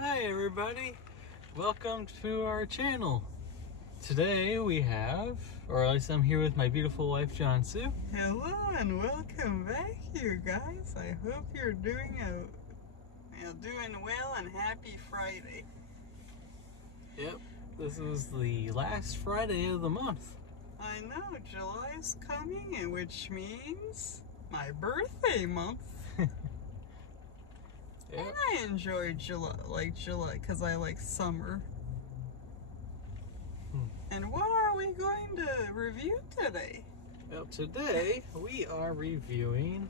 Hi everybody, welcome to our channel. Today we have, or at least I'm here with my beautiful wife Jansu. Hello and welcome back, you guys. I hope you're doing well and happy Friday. Yep, this is the last Friday of the month. I know, July's coming, and which means my birthday month. Yep. And I enjoy July, because I like summer. And what are we going to review today? Well, today we are reviewing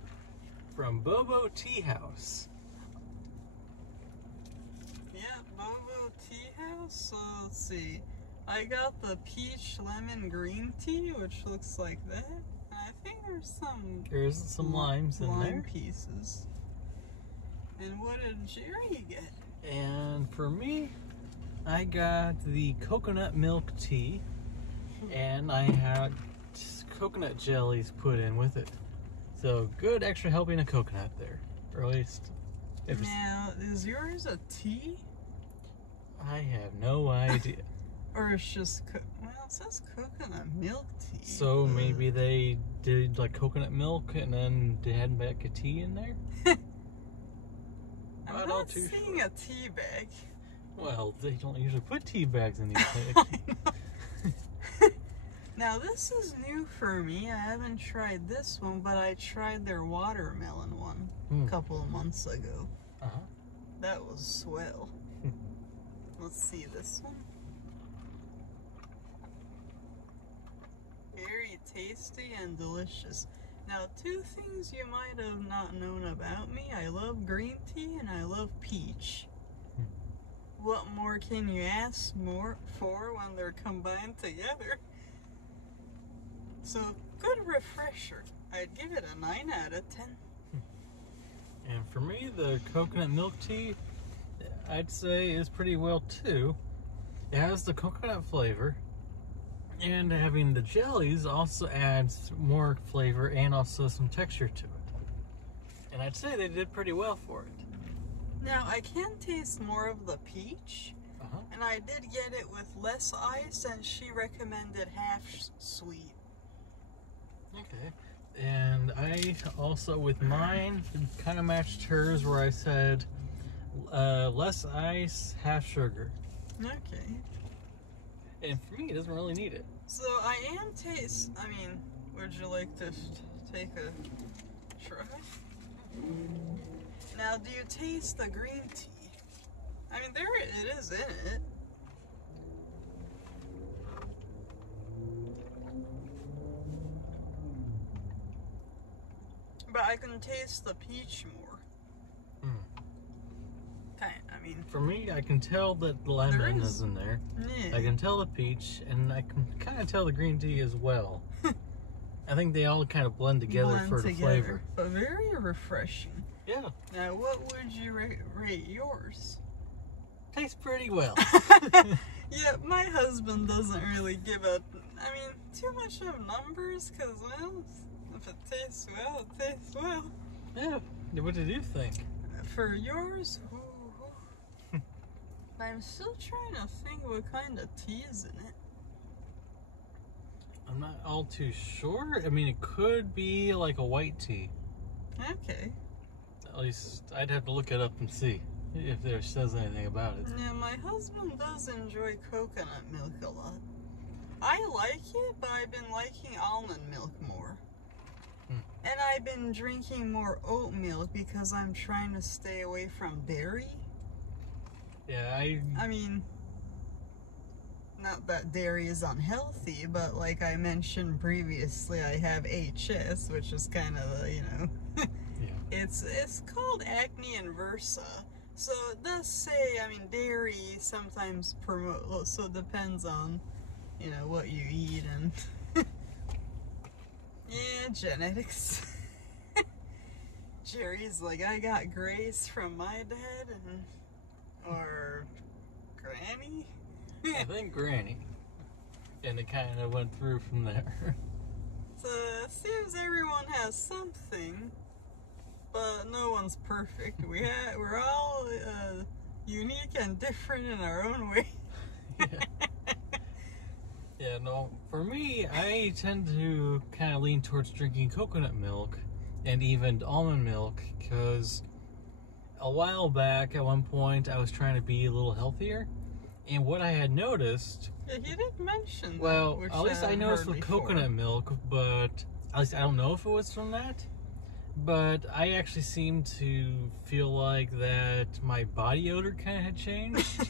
from Bobo Tea House. Yeah, Bobo Tea House. So let's see. I got the peach lemon green tea, which looks like that. And I think there's some limes in lime there. pieces. And what did Jerry get? And for me, I got the coconut milk tea, and I had coconut jellies put in with it. So good extra helping of coconut there, or at least. Now, is yours a tea? I have no idea. Or it's just, well, it says coconut milk tea. So maybe they did like coconut milk and then they had back a tea in there? I'm not seeing a tea bag. Well, they don't usually put tea bags in these things. Now this is new for me. I haven't tried this one, but I tried their watermelon one a couple of months ago. That was swell. Let's see this one. Very tasty and delicious. Now, two things you might have not known about me. I love green tea and I love peach. What more can you ask for when they're combined together? So, good refresher. I'd give it a 9 out of 10. And for me, the coconut milk tea, I'd say is pretty well too. It has the coconut flavor, and having the jellies also adds more flavor and also some texture to it. And I'd say they did pretty well for it. Now, I can taste more of the peach, and I did get it with less ice, and she recommended half sweet. Okay. And I also, with mine, kind of matched hers where I said less ice, half sugar. Okay. And for me, it doesn't really need it. So I mean, would you like to take a try? Now, do you taste the green tea? I mean, it is in it. But I can taste the peach more. I mean, for me, I can tell that the lemon is in there. Yeah. I can tell the peach, and I can kind of tell the green tea as well. I think they all kind of blend together for the flavor. But very refreshing. Yeah. Now, what would you rate yours? Tastes pretty well. Yeah, my husband doesn't really give too much of numbers, because, well, if it tastes well, it tastes well. Yeah. What did you think? For yours, I'm still trying to think what kind of tea is in it. I'm not all too sure. I mean, it could be like a white tea. Okay. At least I'd have to look it up and see if there says anything about it. Yeah, my husband does enjoy coconut milk a lot. I like it, but I've been liking almond milk more. And I've been drinking more oat milk because I'm trying to stay away from dairy. Yeah, I mean, not that dairy is unhealthy, but like I mentioned previously, I have HS, which is kind of, yeah. It's called acne inversa. So it does say, dairy sometimes so it depends on, what you eat and, yeah, genetics. Jerry's like, I got grace from my dad, or Granny? I think Granny. And it kind of went through from there. So it seems everyone has something, but no one's perfect. We're all unique and different in our own way. Yeah, no, for me, I tend to kind of lean towards drinking coconut milk and even almond milk because a while back, at one point, I was trying to be a little healthier. And what I had noticed... Yeah, you did mention that. Well, Which at least I noticed with before. coconut milk, but at least I don't know if it was from that. But I actually seemed to feel like that my body odor kind of had changed.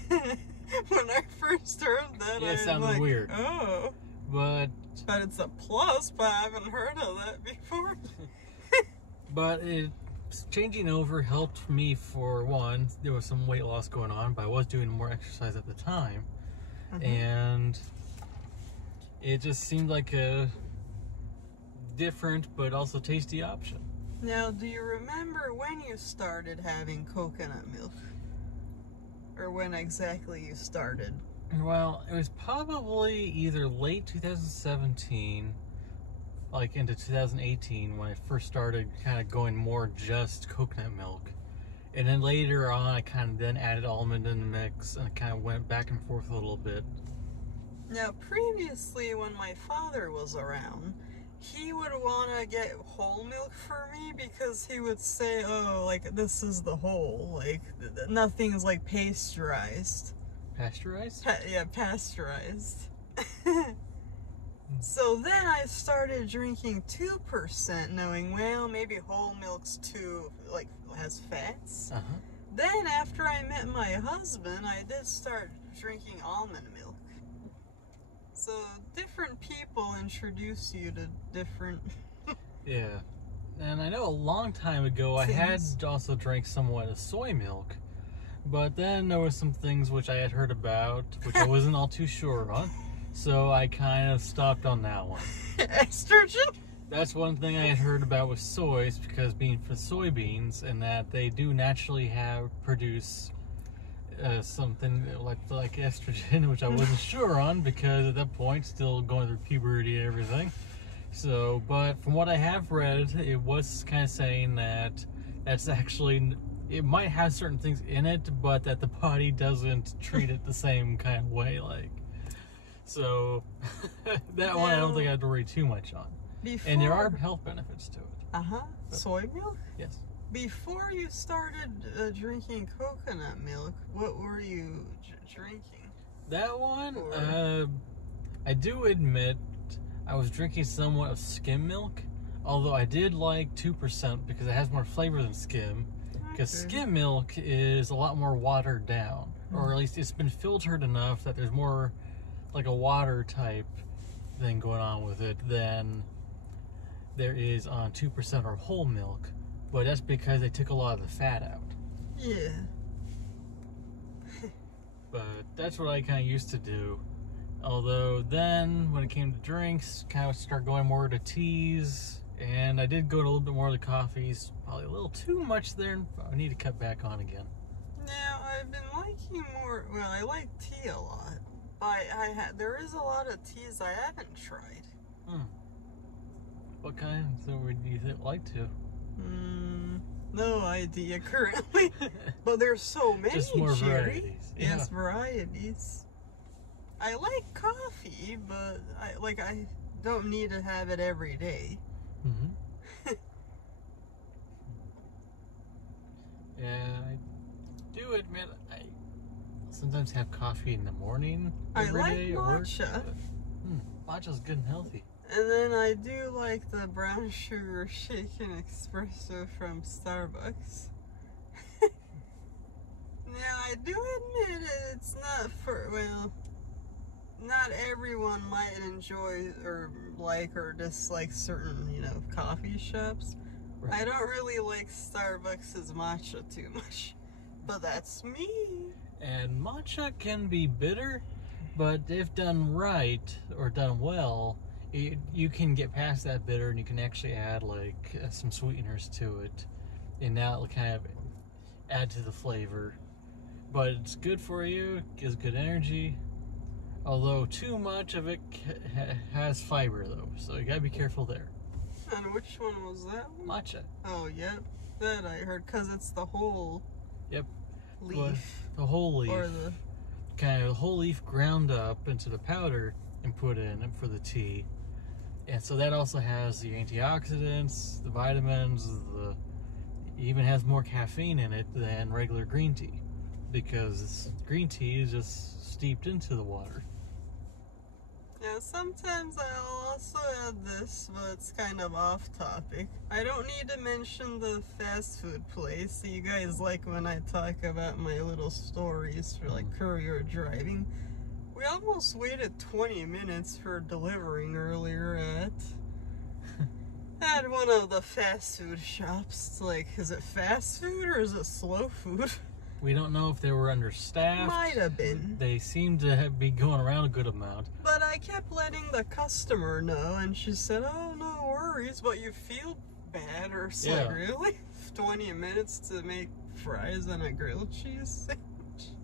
When I first heard that, Yeah, I it was sounded like, weird. oh. But It's a plus, but I haven't heard of that before. But changing over helped me for one. There was some weight loss going on, but I was doing more exercise at the time. And it just seemed like a different but also tasty option. Now, do you remember when you started having coconut milk? Or when exactly you started? Well, it was probably either late 2017, like into 2018, when I first started kind of going more just coconut milk. And then later on, I kind of then added almond in the mix, and I kind of went back and forth a little bit. Now, previously, when my father was around, he would want to get whole milk for me because he would say, oh, like, this is the whole, like, nothing's, like, pasteurized. Pasteurized? Yeah, pasteurized. So then I started drinking 2%, knowing, well, maybe whole milk's too, like, has fats. Then after I met my husband, I did start drinking almond milk. So different people introduce you to different... Yeah. And I know a long time ago I had also drank somewhat of soy milk. But then there was some things which I had heard about, which I wasn't all too sure on. So I kind of stopped on that one. Estrogen? That's one thing I had heard about with soys, because being for soybeans, and that they do naturally produce something like estrogen, which I wasn't sure on, because at that point, still going through puberty and everything. So, but from what I have read, it was kind of saying that that's actually, it might have certain things in it, but that the body doesn't treat it the same kind of way, like. So, that one I don't think I have to worry too much on. And there are health benefits to it. Soy milk? Yes. Before you started drinking coconut milk, what were you drinking? That one, I do admit, I was drinking somewhat of skim milk. Although I did like 2% because it has more flavor than skim. Because skim milk is a lot more watered down. Or at least it's been filtered enough that there's more like a water type thing going on with it than there is on 2% or whole milk. But that's because they took a lot of the fat out. Yeah. But that's what I kind of used to do. Although then, when it came to drinks, kind of start going more to teas. And I did go to a little bit more of the coffees. Probably a little too much there. I need to cut back on again. Now, I've been liking more... Well, I like tea a lot. But there is a lot of teas I haven't tried. What kind would you like to? No idea currently. But there's so many, just more Jerry. varieties. Yeah. Yes, varieties. I like coffee, but I don't need to have it every day. Yeah, I do admit I sometimes have coffee in the morning. I like day matcha. Matcha's good and healthy. And then I do like the brown sugar shaken espresso from Starbucks. Now, I do admit it's not for, well, not everyone might enjoy or like or dislike certain, coffee shops. Right. I don't really like Starbucks' matcha too much, but that's me. And matcha can be bitter, but if done right or done well, you can get past that bitter and you can actually add some sweeteners to it, and that will kind of add to the flavor. But it's good for you, gives good energy. Although too much of it has fiber though, so you gotta be careful there. And which one was that one? Matcha. Oh, yep. That I heard, because it's the whole... Yep. leaf. The whole leaf. Or the... Kind of the whole leaf ground up into the powder and put in for the tea. And so that also has the antioxidants, the vitamins, it even has more caffeine in it than regular green tea, because green tea is just steeped into the water. Yeah, sometimes I'll also add this, but it's kind of off topic. I don't need to mention the fast food place. You guys like when I talk about my little stories for like courier driving. We almost waited 20 minutes for delivering earlier at one of the fast food shops. It's like, is it fast food or is it slow food? We don't know if they were understaffed. Might have been. They seem to be going around a good amount. But I kept letting the customer know, and she said, oh, no worries, but you feel bad. Or it's like, really? 20 minutes to make fries and a grilled cheese sandwich?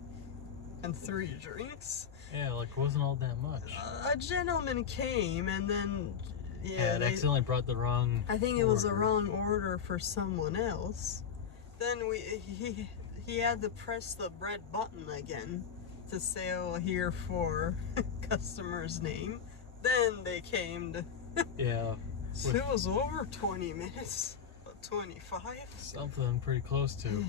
And 3 drinks? Yeah, like, wasn't all that much. A gentleman came, and then... Yeah, they accidentally brought the wrong I think it was a wrong order for someone else. Then he had to press the red button again to say, oh, here for customer's name. Then they came to... Yeah. So it was over 20 minutes. 25? Something pretty close to.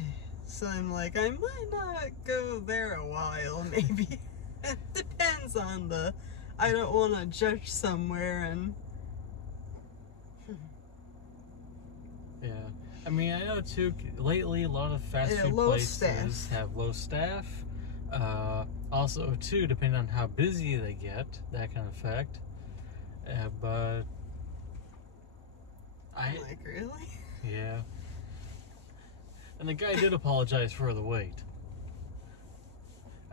So I'm like, I might not go there a while, maybe. It depends on the... I don't want to judge somewhere and... Yeah. I mean, I know too, lately a lot of fast food places have low staff. Also, too, depending on how busy they get, that can affect. But like, really? Yeah. And the guy did apologize for the wait.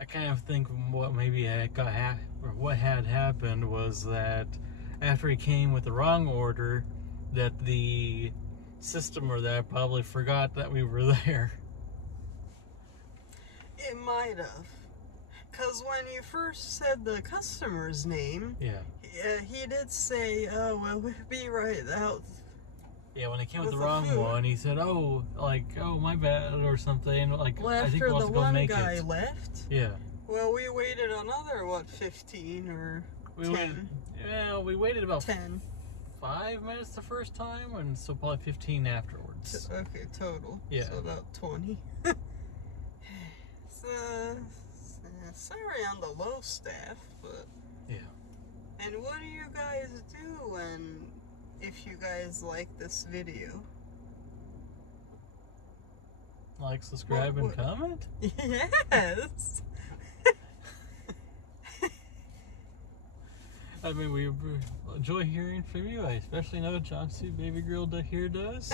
I kind of think what what had happened was that after he came with the wrong order, that the system or that probably forgot that we were there. It might have. Because when you first said the customer's name, he did say, oh, well, we'll be right out. Yeah, when he came with the wrong one, he said, oh, like, oh, my bad, or something. Like, well, I think he wants to go make it. After the one guy left? Yeah. Well, we waited another, what, 15 or 10? We waited about 10. 5 minutes the first time, and so probably 15 afterwards. Okay, total. Yeah. So about 20. So, sorry on the low staff, but... Yeah. And what do you guys do if you guys like this video? Like, subscribe, and comment? Yes! I mean, we enjoy hearing from you. I especially know John C. Baby Girl here does.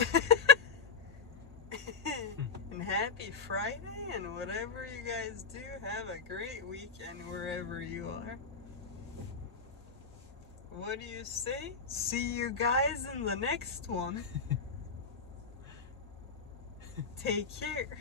And happy Friday, and whatever you guys do, have a great weekend wherever you are. What do you say? See you guys in the next one. Take care.